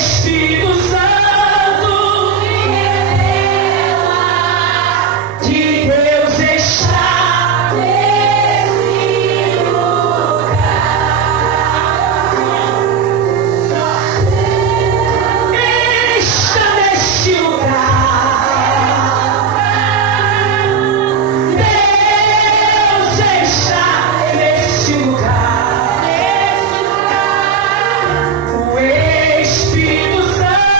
Espírito Santo me revela que Deus está nesse lugar. Ele está neste lugar. Deus está nesse lugar. O Espírito Santo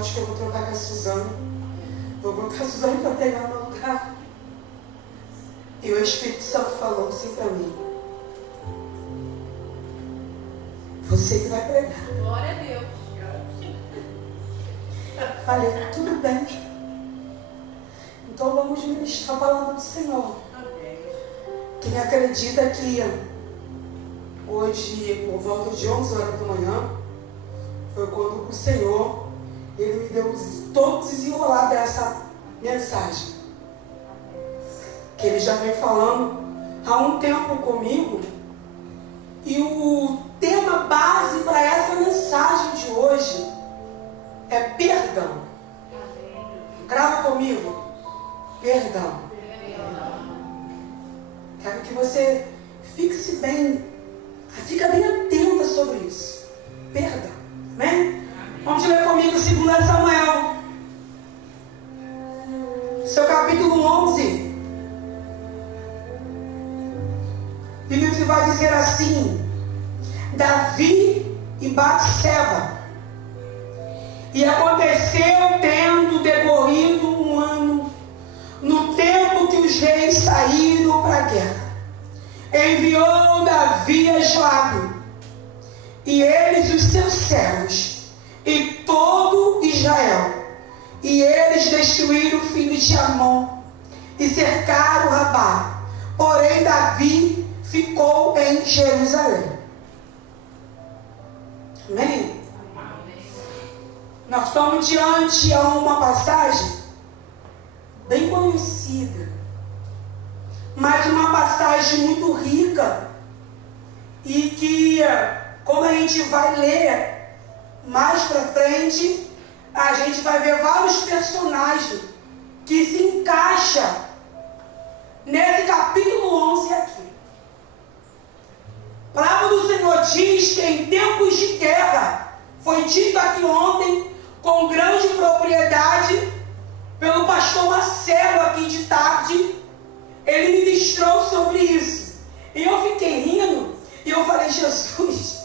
acho que eu vou trocar com a Suzane. Vou botar a Suzane para pregar no lugar. E o Espírito Santo falou assim para mim: você que vai pregar. Glória a Deus. Falei, tudo bem. Então vamos ministrar a palavra do Senhor. Quem acredita que hoje, por volta de 11 horas da manhã, foi quando o Senhor, Ele me deu todo desenrolar dessa mensagem. Que Ele já vem falando há um tempo comigo. E o tema base para essa mensagem de hoje é perdão. Grava comigo. Perdão. Quero que você fixe bem, fica bem atenta sobre isso. Perdão. Amém? Vamos ler comigo 2 Samuel. Seu capítulo 11. Bíblia que vai dizer assim: Davi e Batseba. E aconteceu, tendo decorrido um ano, no tempo que os reis saíram para a guerra, enviou Davi a Joabe, e eles os seus servos, e todo Israel, e eles destruíram o filho de Amon, e cercaram Rabá. Porém Davi ficou em Jerusalém. Amém? Nós estamos diante a uma passagem bem conhecida, mas uma passagem muito rica, e que, como a gente vai ler mais para frente, a gente vai ver vários personagens que se encaixam nesse capítulo 11 aqui. A palavra do Senhor diz que em tempos de guerra, foi dito aqui ontem com grande propriedade pelo pastor Marcelo aqui de tarde, ele ministrou sobre isso. E eu fiquei rindo, e eu falei, Jesus,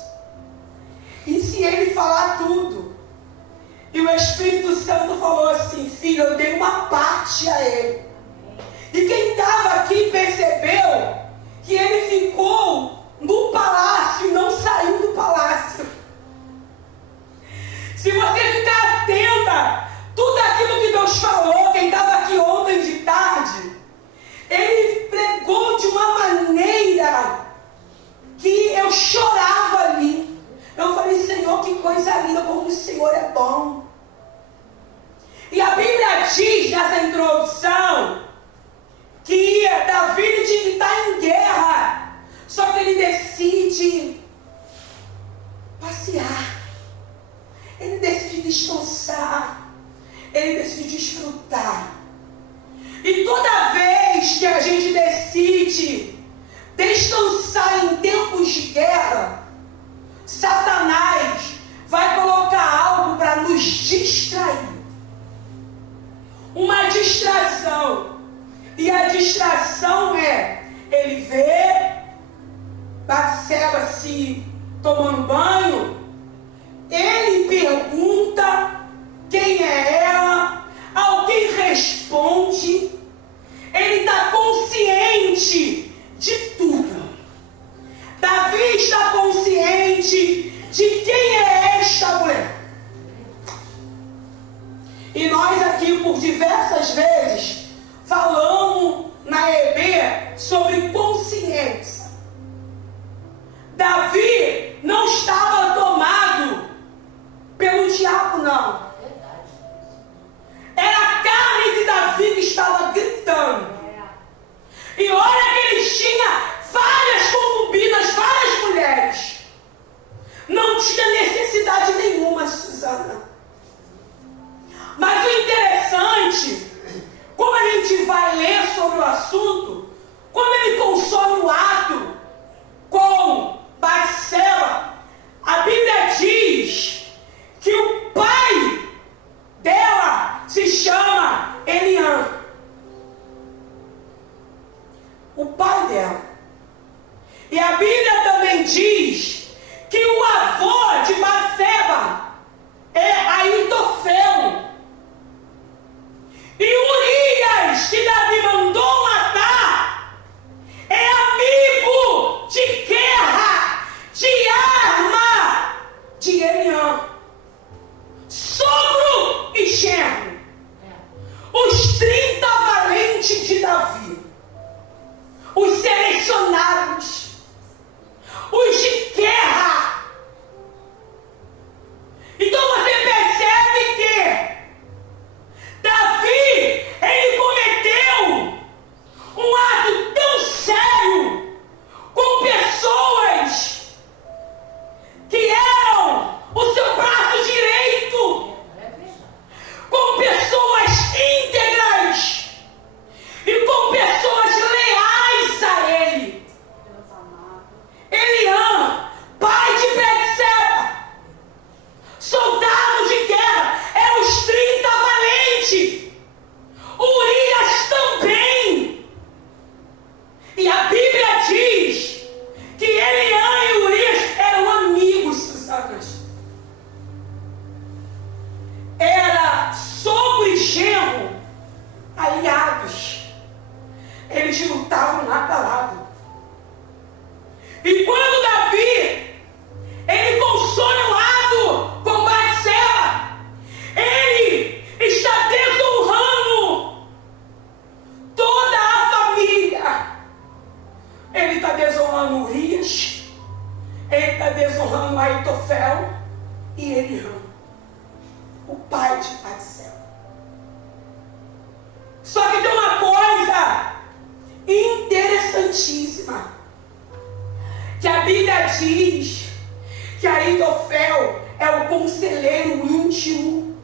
e se ele falar tudo? E o Espírito Santo falou assim, filho, eu dei uma parte a ele. E quem estava aqui percebeu que ele ficou no palácio e não saiu do palácio. Se você ficar atenta, tudo aquilo que Deus falou, quem estava aqui ontem de tarde, ele pregou de uma maneira que eu chorava ali. Eu falei, Senhor, que coisa linda, como o Senhor é bom. E a Bíblia diz nessa introdução que Davi tinha que estar em guerra, só que ele decide passear. Ele decide descansar, ele decide desfrutar. E toda vez que a gente decide descansar em tempos de guerra, Satanás vai colocar algo para nos distrair. Uma distração. E a distração é, ele vê Batseba se tomando banho, ele pergunta quem é ela, alguém responde, ele está consciente de tudo. Davi está consciente de quem é esta mulher. E nós aqui por diversas vezes falamos na EB sobre consciência. Davi não estava tomado pelo diabo, não. Era a carne de Davi que estava gritando. E olha que ele tinha várias concubinas, várias mulheres. Não tinha necessidade nenhuma, Suzana. Mas o interessante, como a gente vai ler sobre o assunto, quando ele consome o ato com Batseba, a genro, aliados, eles lutavam lado a lado. E quando Davi, ele consonado com Batseba, ele está desonrando toda a família. Ele está desonrando Urias, ele está desonrando Aitofel e Eliam, o pai de Batseba. Só que tem uma coisa interessantíssima, que a Bíblia diz que Aitofel é o conselheiro íntimo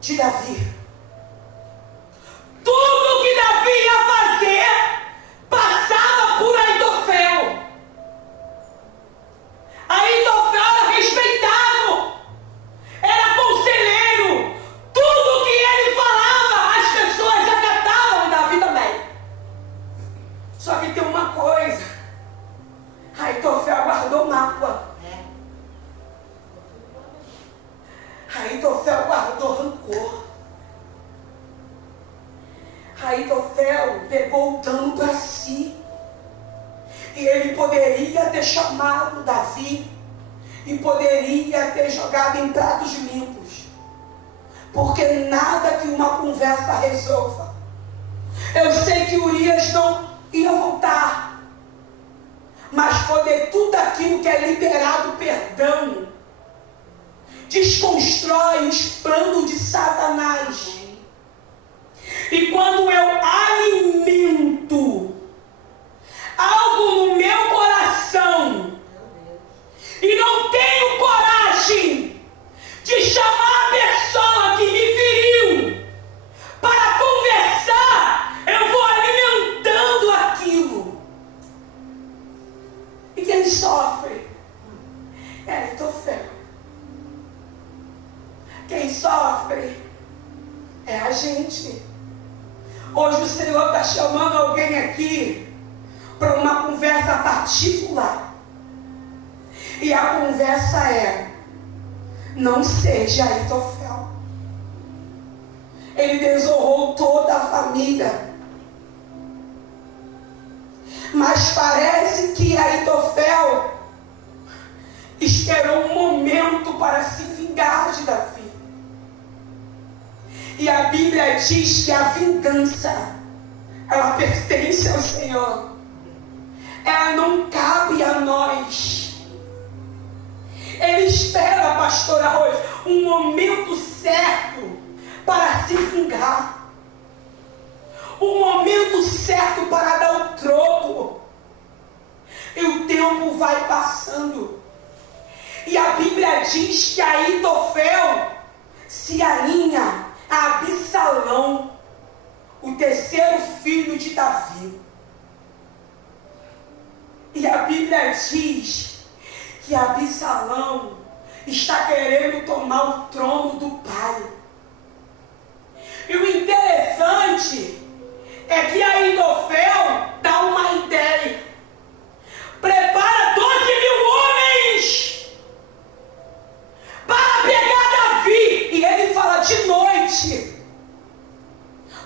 de Davi. Tudo que Davi ia fazer passava por Aitofel. Aitofel era respeitado, era conselheiro. Tudo que ele falava, as pessoas acatavam, e Davi também. Só que tem uma coisa, Aitofel guardou mágoa. Aitofel guardou rancor. Aitofel pegou o dano para si. E ele poderia ter chamado Davi e poderia ter jogado em pratos limpos, porque nada que uma conversa resolva. Eu sei que Urias não ia voltar, mas poder tudo aquilo que é liberado perdão desconstrói os planos de Satanás. E quando eu alimento algo no meu coração e não tenho coragem de chamar a pessoa que me feriu para conversar, eu vou alimentando aquilo. E quem sofre é Aitofel. Quem sofre é a gente. Hoje o Senhor está chamando alguém aqui para uma conversa particular. E a conversa é: não seja Aitofel. Ele desonrou toda a família. Mas parece que Aitofel esperou um momento para se vingar de Davi. E a Bíblia diz que a vingança, ela pertence ao Senhor. Ela não cabe a nós. Ele espera, pastor Arroz, um momento certo para se vingar. Um momento certo para dar o troco. E o tempo vai passando. E a Bíblia diz que Aitofel se alinha a Absalão, o terceiro filho de Davi. E a Bíblia diz que Absalão está querendo tomar o trono do pai. E o interessante é que Aitofel dá uma ideia. Prepara 12.000 homens para pegar Davi. E ele fala de noite,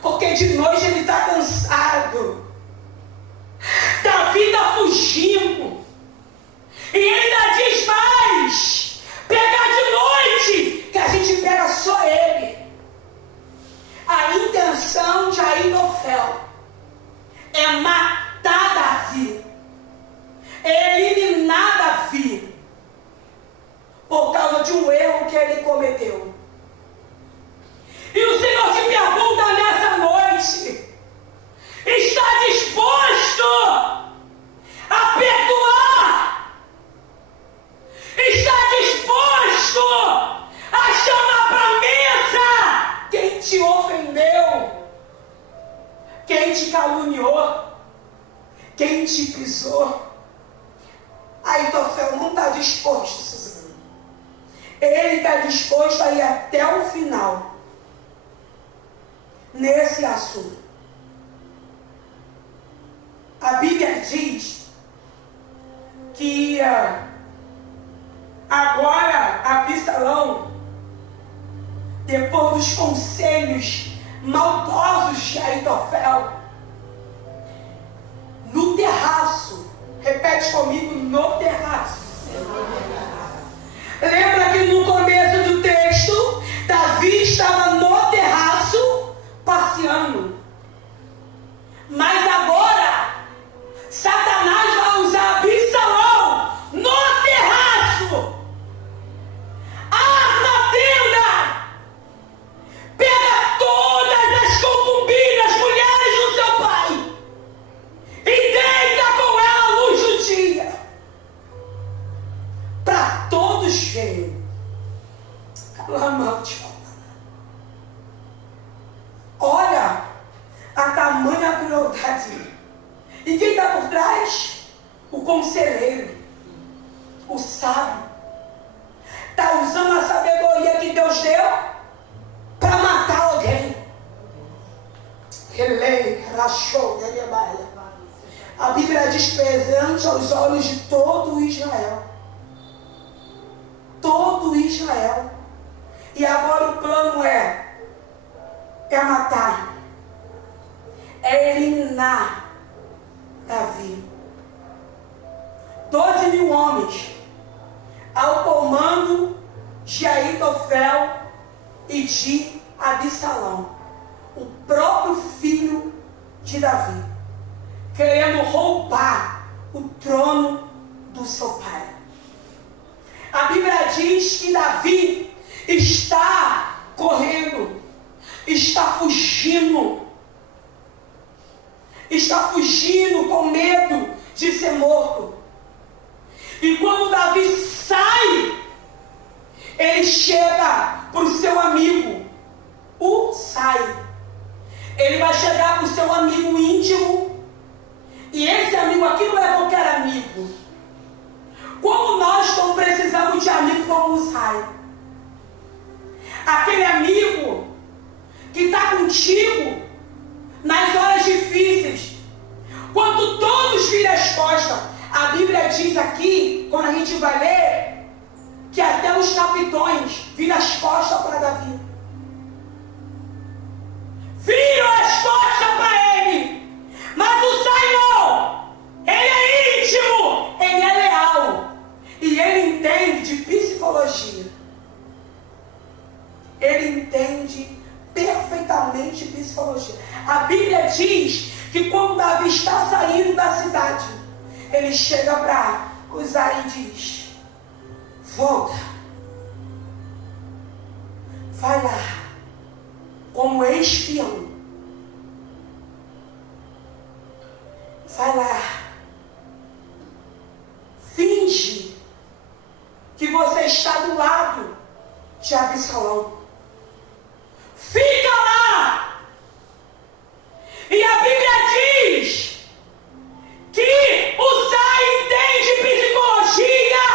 porque de noite ele está cansado. Davi está fugindo. E ele ainda diz mais: pegar de noite, que a gente pega só ele. A intenção de Aitofel é matar Davi, é eliminar Davi, por causa de um erro que ele cometeu. E o Senhor te pergunta nessa noite: está disposto a perdoar? Está disposto a chamar para a mesa quem te ofendeu, quem te caluniou, quem te pisou? Aitofel não está disposto, Suzana. Ele está disposto a ir até o final nesse assunto. A Bíblia diz que agora Absalão depois dos conselhos maldosos de Aitofel, no terraço, repete comigo, no terraço. Lembra que no começo do texto, Davi estava no terraço passeando. Mas agora, Satanás vai usar Absalão no terraço. Arma a tenda. Pega todas as concubinas, mulheres do seu pai, e deita com ela à luz do dia, para todos verem. Olha a tamanha crueldade. E quem está por trás? O conselheiro, o sábio. Está usando a sabedoria que Deus deu para matar alguém. Ele rachou, a Bíblia diz perante aos olhos de todo Israel. Todo Israel. E agora o plano é matar, é eliminar Davi. 12.000 homens ao comando de Aitofel e de Absalão, o próprio filho de Davi, querendo roubar o trono do seu pai. A Bíblia diz que Davi está correndo, está fugindo com medo de ser morto. E quando Davi sai, ele chega para o seu amigo, o sai. Ele vai chegar para o seu amigo íntimo, e esse amigo aqui não é qualquer amigo. Como nós não precisamos de amigo como o sai. Aquele amigo que está contigo nas horas difíceis, quando todos viram as costas. A Bíblia diz aqui, quando a gente vai ler, que até os capitões viram as costas para Davi. Viram as costas para ele. Mas o Sai não. Ele é íntimo, ele é leal. E ele entende de psicologia. Ele entende perfeitamente psicologia. A Bíblia diz que quando Davi está saindo da cidade, ele chega para Uzai e diz: volta, vai lá, como espião, vai lá, finge que você está do lado de Absalão. Fica lá. E a Bíblia diz que o Sai entende psicologia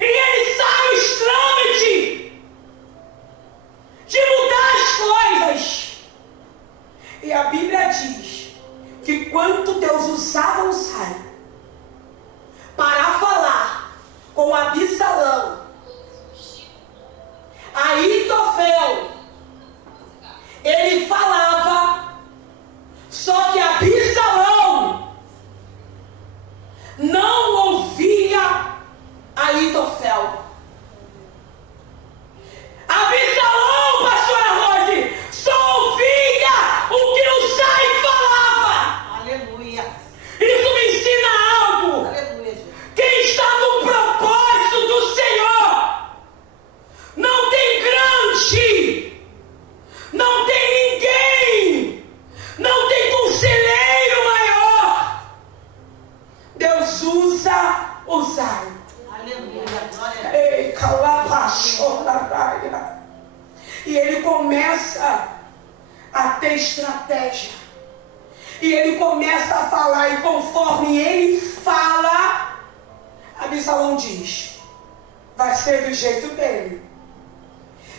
e ele sabe os trâmites de mudar as coisas. E a Bíblia diz que quando Deus usava o Sai para falar com Absalão, Aitofel, ele falava, só que Absalão não ouvia Aitofel. Absalão, pastora Rose, só ouvia o que o Sai falava. Aleluia. Isso me ensina algo. Aleluia, Jesus. Quem está no propósito do Senhor não tem grande, não tem ninguém, não tem conselheiro maior. Deus usa o Sai. Aleluia. Glória a Deus. E ele começa a ter estratégia. E ele começa a falar. E conforme ele fala, Absalão diz: vai ser do jeito dele.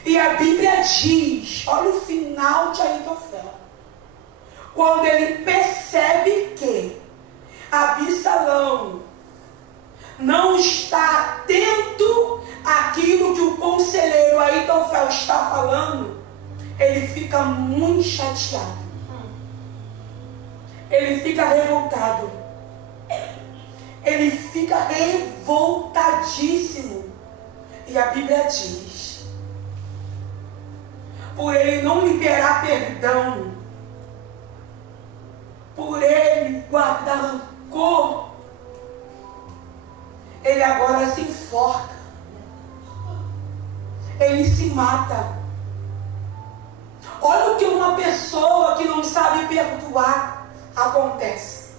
E a Bíblia diz, olha o final de Aitofel, quando ele percebe que Absalão não está atento àquilo que o conselheiro Aitofel está falando, ele fica muito chateado. Ele fica revoltado. Ele fica revoltadíssimo. E a Bíblia diz, por ele não liberar perdão, por ele guardar rancor, ele agora se enforca. Ele se mata. Olha o que uma pessoa que não sabe perdoar acontece.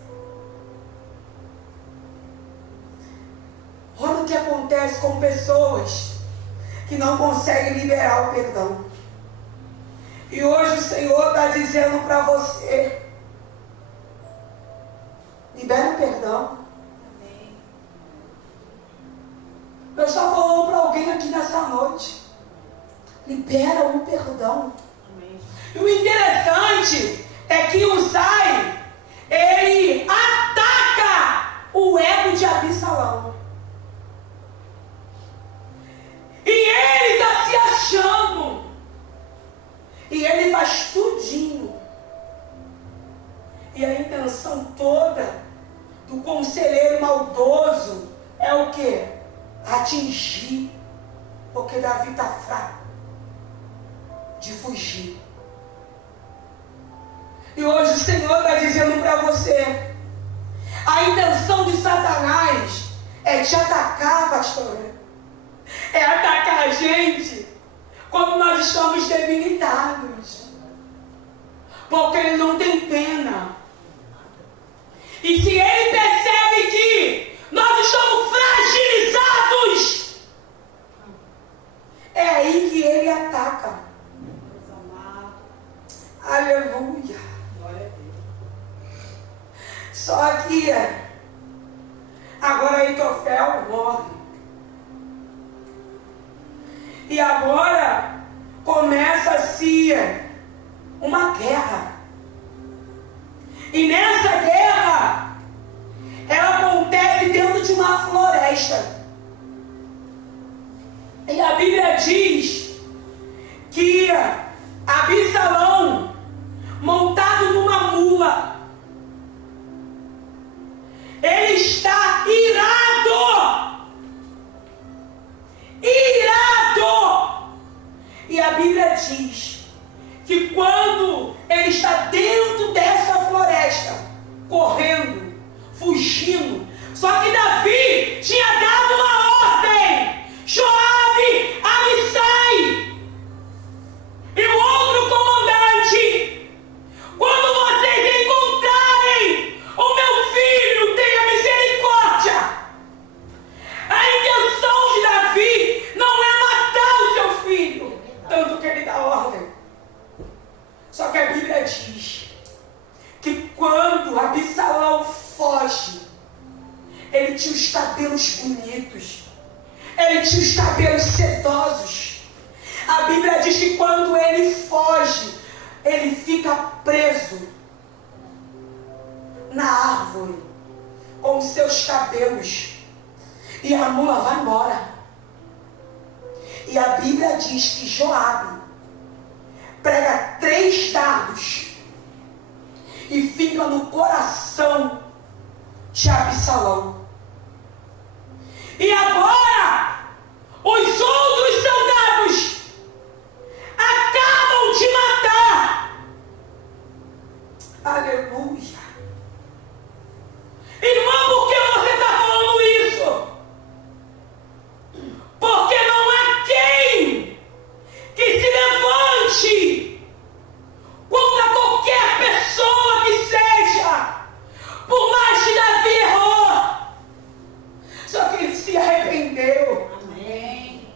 Olha o que acontece com pessoas que não conseguem liberar o perdão. E hoje o Senhor está dizendo para você, libera o perdão. Eu estou falando para alguém aqui nessa noite, libera o perdão. E o interessante é que Uzai, ele ataca o ego de Absalão. E ele está se achando. E ele faz tudinho. E a intenção toda do conselheiro maldoso é o quê? Atingir. Porque Davi está fraco de fugir. E hoje o Senhor está dizendo para você, a intenção de Satanás é te atacar, pastora. É atacar a gente quando nós estamos debilitados. Porque ele não tem pena. E se ele percebe que nós estamos fragilizados, é aí que ele ataca. Aleluia. Só que agora Aitofel morre. E agora começa-se uma guerra. E nessa guerra, ela acontece dentro de uma floresta. E a Bíblia diz que Absalão, montado numa mula, ele está irado. E a Bíblia diz que quando ele está dentro dessa floresta, correndo, fugindo, só que Davi tinha dado uma ordem: Joabe, Abissai e o outro comandante, quando vocês encontrarem o meu filho, tenha misericórdia. A intenção de Davi não é matar o seu filho, tanto que ele dá ordem. Só que a Bíblia diz que quando Absalão foge, ele tinha os cabelos bonitos, ele tinha os cabelos sedosos. A Bíblia diz que quando ele foge, ele fica preso na árvore com os seus cabelos. E a mula vai embora. E a Bíblia diz que Joabe prega 3 dardos e fica no coração de Absalão. E agora os outros soldados acabam de matar. Aleluia. Irmão, por que você está falando isso? Porque não há quem que se levante contra qualquer pessoa que seja, por mais que Davi errou. Só que ele se arrependeu. Amém.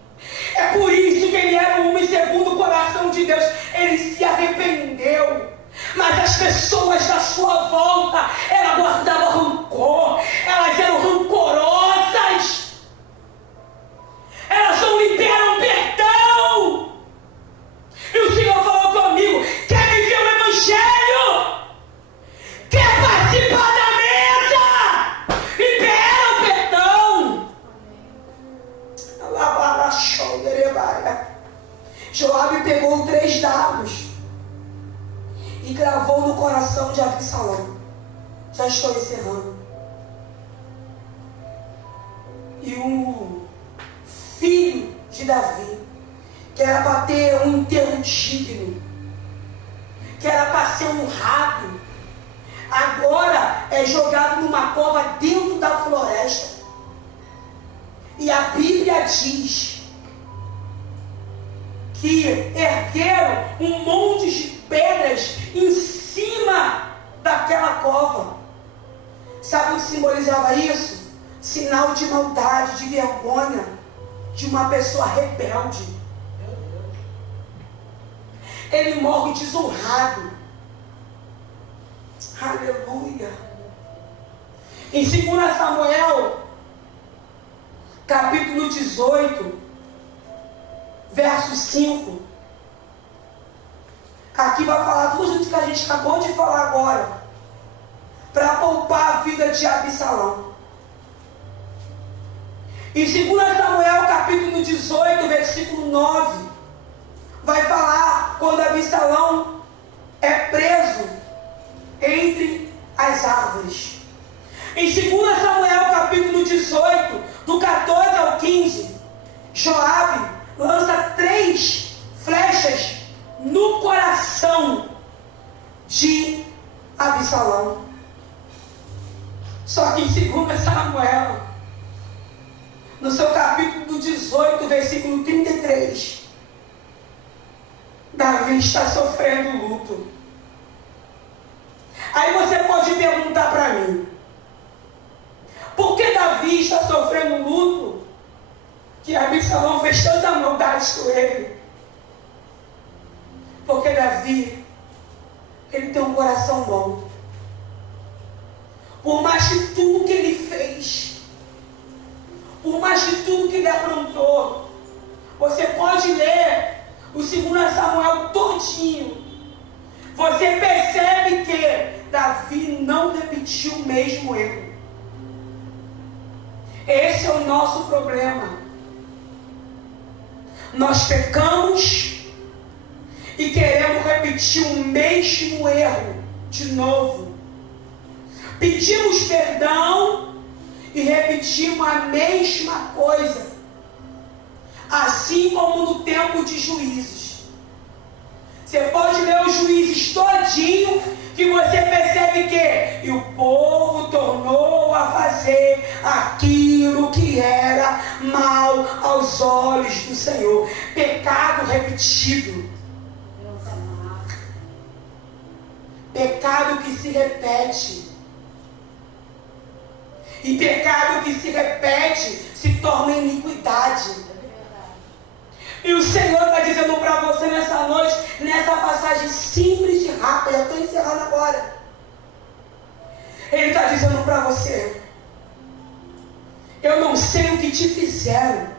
Joabe pegou 3 dardos e cravou no coração de Absalão. Já estou encerrando. E o filho de Davi, que era para ter um enterro digno, que era para ser honrado, agora é jogado numa cova dentro da floresta. E a Bíblia diz que ergueram um monte de pedras em cima daquela cova. Sabe o que simbolizava isso? Sinal de maldade, de vergonha, de uma pessoa rebelde. Ele morre desonrado. Aleluia. Em 2 Samuel, capítulo 18, verso 5. Aqui vai falar tudo isso que a gente acabou de falar agora, para poupar a vida de Absalão. Em 2 Samuel, capítulo 18, versículo 9, vai falar quando Absalão é preso entre as árvores. Em 2 Samuel, capítulo 18, do 14 ao 15, Joabe lança 3 flechas no coração de Absalão. Só que em 2 Samuel, no seu capítulo 18, versículo 33, Davi está sofrendo luto. Aí você pode perguntar para mim, por que Davi está sofrendo luto? Que Absalão fez tanta maldade com ele. Porque Davi, ele tem um coração bom. Por mais de tudo que ele fez, por mais de tudo que ele aprontou, você pode ler o 2 Samuel todinho. Você percebe que Davi não repetiu o mesmo erro. Esse é o nosso problema. Nós pecamos e queremos repetir o mesmo erro de novo. Pedimos perdão e repetimos a mesma coisa. Assim como no tempo de Juízes. Você pode ler os Juízes todinho, que você percebe que e o povo tornou a fazer aquilo que era mal aos olhos do Senhor. Pecado repetido. Pecado que se repete. E pecado que se repete se torna iniquidade. E o Senhor está dizendo para você nessa noite, nessa passagem simples e rápida, eu estou encerrando agora. Ele está dizendo para você, eu não sei o que te fizeram.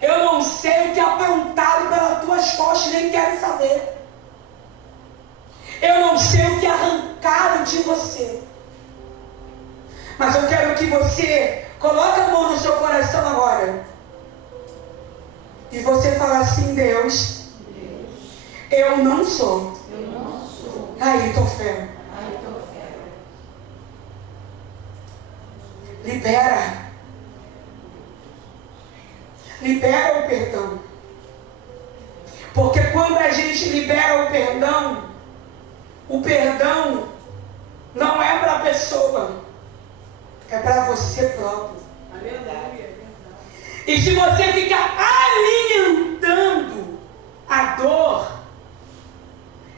Eu não sei o que aprontaram pelas tuas costas, nem quero saber. Eu não sei o que arrancaram de você. Mas eu quero que você coloque a mão no seu coração agora. E você fala assim, Deus, eu não sou. Aitofel. Libera. Libera o perdão. Porque quando a gente libera o perdão não é para a pessoa, é para você próprio. É verdade. E se você ficar alimentando a dor,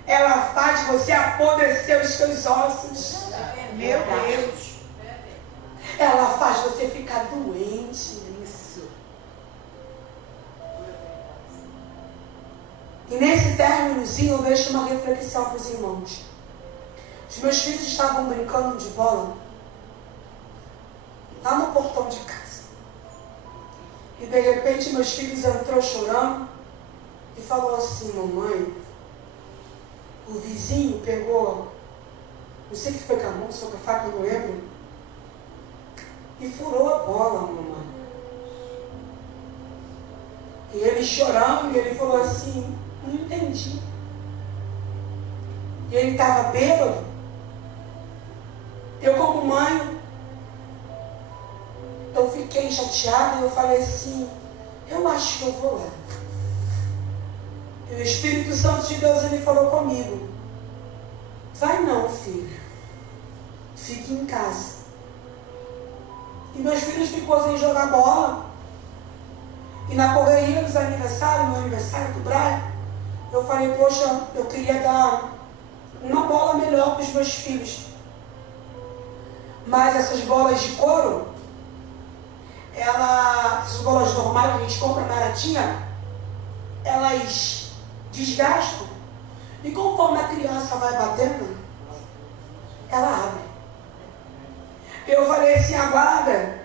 ela faz você apodrecer os seus ossos. Meu Deus. Ela faz você ficar doente. Isso. E nesse términozinho eu deixo uma reflexão para os irmãos. Os meus filhos estavam brincando de bola lá no portão de casa. E de repente meus filhos entrou chorando e falou assim, mamãe, o vizinho pegou, não sei o que foi com a mão, só com a faca, eu não lembro, e furou a bola, mamãe. E ele chorando, e ele falou assim, não entendi. E ele estava bêbado. Eu como mãe, eu fiquei chateada e eu falei assim, eu acho que eu vou lá. E o Espírito Santo de Deus, ele falou comigo, vai não, filho, fique em casa. E meus filhos ficou sem jogar bola. E na correria dos aniversários, no aniversário do Brian, eu falei, poxa, eu queria dar uma bola melhor para os meus filhos. Mas essas bolas de couro, essas bolas normais que a gente compra baratinha, elas desgastam. E conforme a criança vai batendo, ela abre. Eu falei assim, aguarda,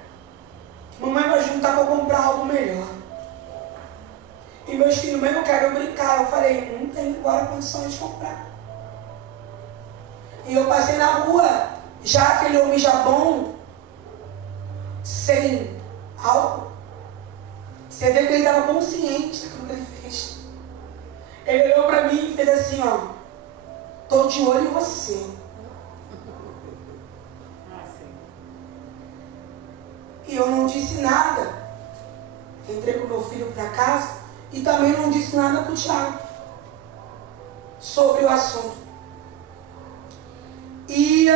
mamãe vai juntar para comprar algo melhor. E meus filhos, mãe, eu quero brincar. Eu falei, não tenho agora condições de comprar. E eu passei na rua, já aquele homem já bom, sem álcool. Você vê que ele estava consciente daquilo que ele fez. Ele olhou para mim e fez assim, ó, tô de olho em você. E eu não disse nada. Entrei com meu filho para casa e também não disse nada para o Thiago sobre o assunto. E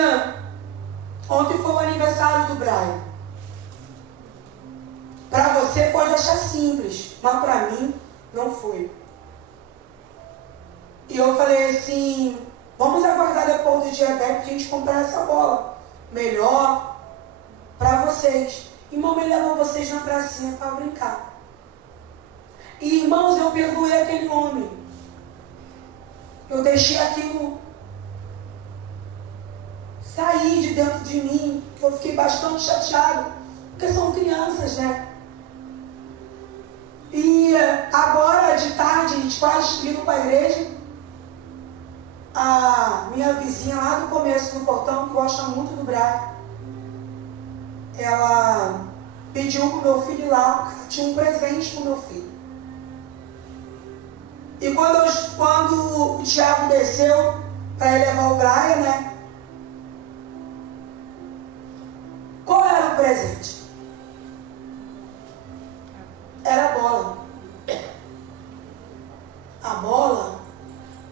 ontem foi o aniversário do Brian. Para você pode achar simples, mas para mim não foi. E eu falei assim, vamos aguardar depois do dia 10 para a gente comprar essa bola melhor para vocês. E mamãe levou vocês na pracinha para brincar. E irmãos, eu perdoei aquele homem. Eu deixei aquilo sair de dentro de mim. Eu fiquei bastante chateado. Porque são crianças, né? E agora de tarde, a gente quase indo para a igreja. A minha vizinha lá do começo do portão, que gosta muito do Brian, ela pediu para o meu filho ir lá, ela tinha um presente para o meu filho. E quando o Thiago desceu para ele levar o Brian, né? Qual era o presente? Era a bola. A bola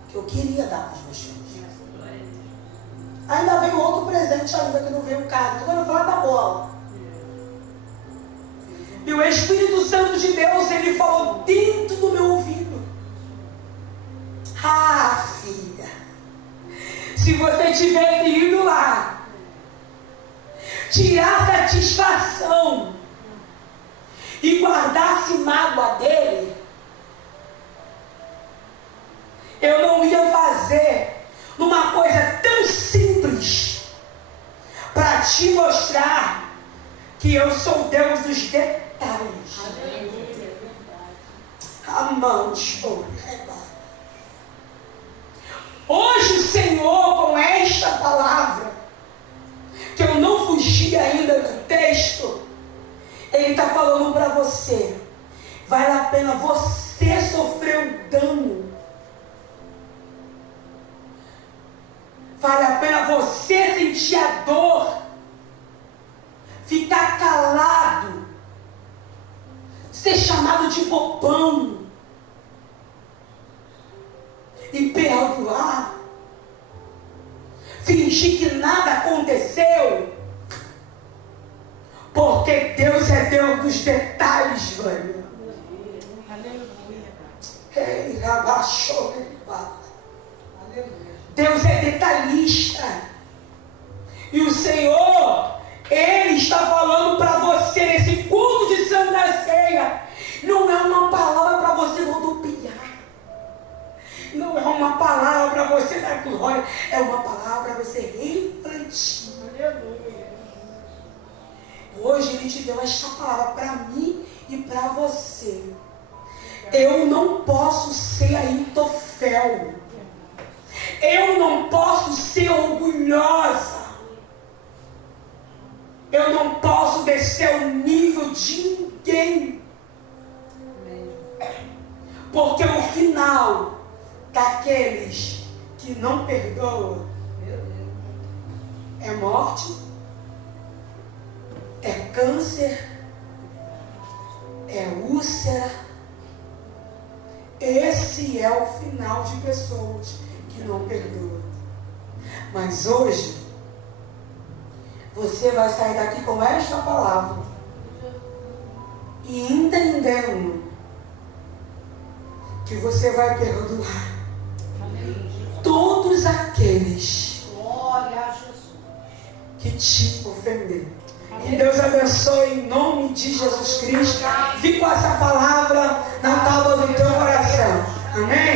que eu queria dar para os meus filhos. Ainda veio outro presente ainda que não veio o carro. Estou quando eu falar da bola. E o Espírito Santo de Deus, ele falou dentro do meu ouvido. Ah, filha, se você tivesse ido lá, tirar satisfação e guardasse mágoa dele, eu não ia fazer uma coisa tão simples para te mostrar que eu sou Deus dos detalhes. Amante, hoje o Senhor, com esta palavra, que eu não fugi ainda do texto, Ele está falando para você, vale a pena você sofrer um dano, vale a pena você sentir a dor, ficar calado, ser chamado de bobão e perdoar, fingir que nada aconteceu, porque Deus é Deus dos detalhes, velho. Ei, abaixou, Deus é detalhista. E o Senhor, Ele está falando para você nesse culto de Santa Ceia. Não é uma palavra para você rodopiar. Não é uma palavra para você dar glória. É uma palavra para você refletir. Hoje Ele te deu esta palavra para mim e para você. Eu não posso ser Aitofel. Eu não posso ser orgulhosa. Eu não posso descer o nível de ninguém. Porque o final daqueles que não perdoam é morte, é câncer, é úlcera. Esse é o final de pessoas que não perdoam. Mas hoje, você vai sair daqui com esta palavra e entendendo que você vai perdoar todos aqueles Glória a Jesus. que te ofenderam. Que Deus abençoe em nome de Jesus Cristo. Fique com essa palavra na tábua do teu coração. Amém?